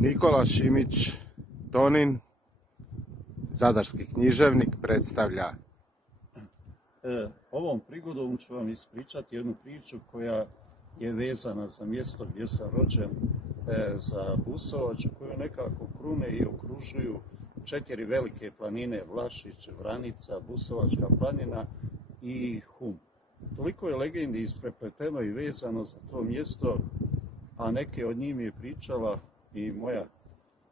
Nikola Šimić Tonin, zadarski književnik, predstavlja. Ovom prigodom ću vam ispričati jednu priču koja je vezana za mjesto gdje sam rođen, za Busovač, koju nekako krune i okružuju 4 velike planine: Vlašić, Vranica, Busovačka planina i Hum. Toliko je legendi isprepleteno i vezano za to mjesto, a neke od njih mi je pričala i moja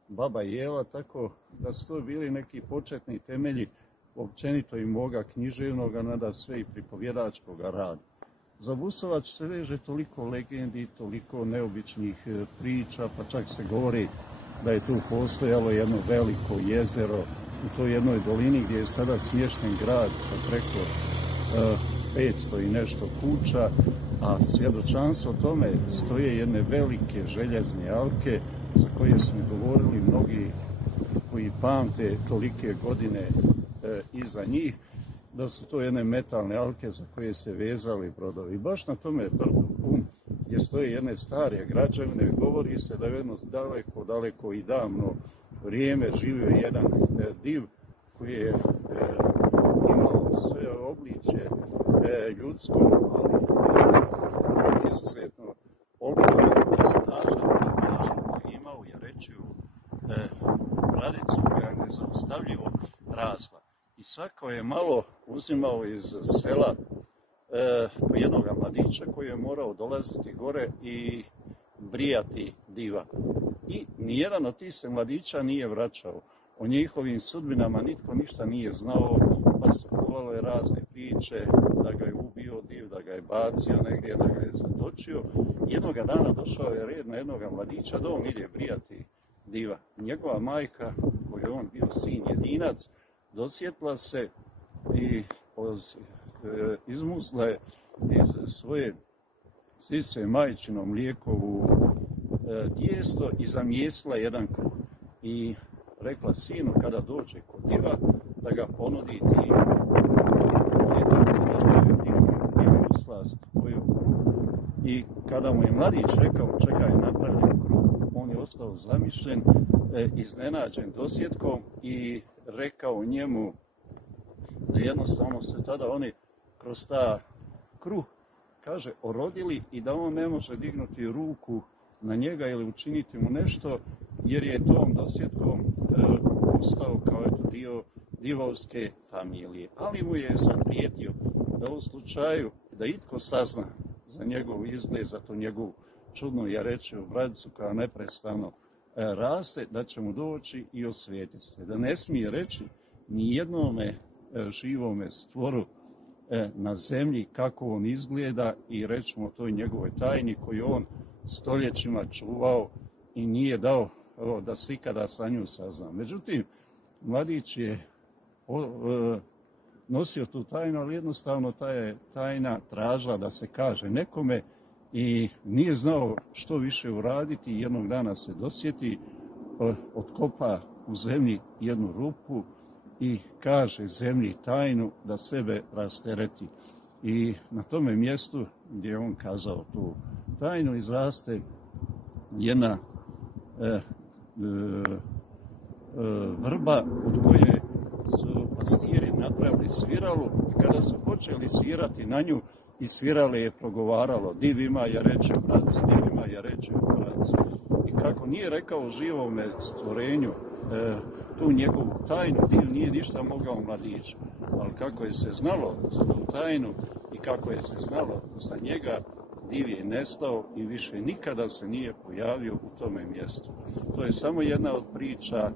baba Jela, tako da su to bili neki početni temelji općenito i moga književnog, a nada sve i pripovjedačkog rada. Za Busovač se veže toliko legendi, toliko neobičnih priča, pa čak se govori da je tu postojalo jedno veliko jezero u toj jednoj dolini gdje je sada smješten grad sa preko 500 i nešto kuća, a svjedočanstvo o tome stoje jedne velike željezne alke za koje su mi govorili mnogi koji pamte tolike godine iza njih, da su to jedne metalne alke za koje se vezali brodovi. Baš na tome brdu Hum, gdje stoje jedne stare građevine, govori se da je jedno daleko i davno vrijeme živio jedan div koji je imao sve obličje ljudsko, ali izuzetno ogroman i snažan, i kažu da imao je rečju bradicu koja je nezaustavljivo rasla. I svako je malo uzimao iz sela po jednog mladića koji je morao dolaziti gore i brijati diva. I nijedan od tih se mladića nije vraćao. O njihovim sudbinama nitko ništa nije znao, pa su kolale razne priče da ga je ubio div, da ga je bacio negdje, da ga je zatočio. Jednoga dana došao je red na jednog mladića da on ide brijati diva. Njegova majka, koji je on bio sin jedinac, dosjetla se i izmusla je iz svoje sise majčino mlijekovu tijesto i zamijesila jedan kruh. I rekla sinu kada dođe kod diva da ga ponudi ti divnu slast koju kruh. I kada mu je mladić rekao čega je napravljen kruh, on je ostao zamišljen, iznenađen dosjetkom i rekao njemu da jednostavno se tada oni kroz ta kruh, kaže, orodili i da on ne može dignuti ruku na njega ili učiniti mu nešto, jer je tom dosjetkom postao kao dio divovske familije. Ali mu je zaprijetio da u slučaju da itko sazna za njegov izgled, za tu njegovu čudnu jarečevu bradicu koja neprestano raste, da će mu doći i osvijetiti se. Da ne smije reći ni jednome živome stvoru na zemlji kako on izgleda i reći mu toj njegovoj tajni koju on stoljećima čuvao i nije dao da se ikada sa nju sazna. Međutim, mladić je nosio tu tajnu, ali jednostavno ta je tajna tražila da se kaže nekome i nije znao što više uraditi. Jednog dana se dosjeti, otkopa u zemlji jednu rupu i kaže zemlji tajnu da sebe rastereti. I na tome mjestu gdje je on kazao tu tajnu izraste jedna vrba od koje su pastiri napravili sviralu i kada su počeli svirati na nju i svirale je progovaralo div ima jareče braci, div ima jareče braci. I kako nije rekao živome stvorenju tu njegovu tajnu, div nije ništa mogao mladiću. Ali kako je se znalo za tu tajnu i kako je se znalo za njega, div je nestao i više nikada se nije pojavio u tome mjestu. To je samo jedna od priča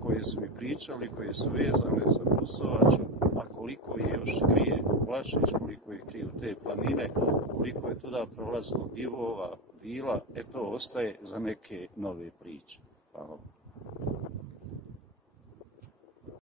koje su mi pričali, koje su vezane za Busovaču, a koliko je još krije Vlašić, koliko je kriju te planine, koliko je tuda prolazilo divova, vila, to ostaje za neke nove priče. Hvala.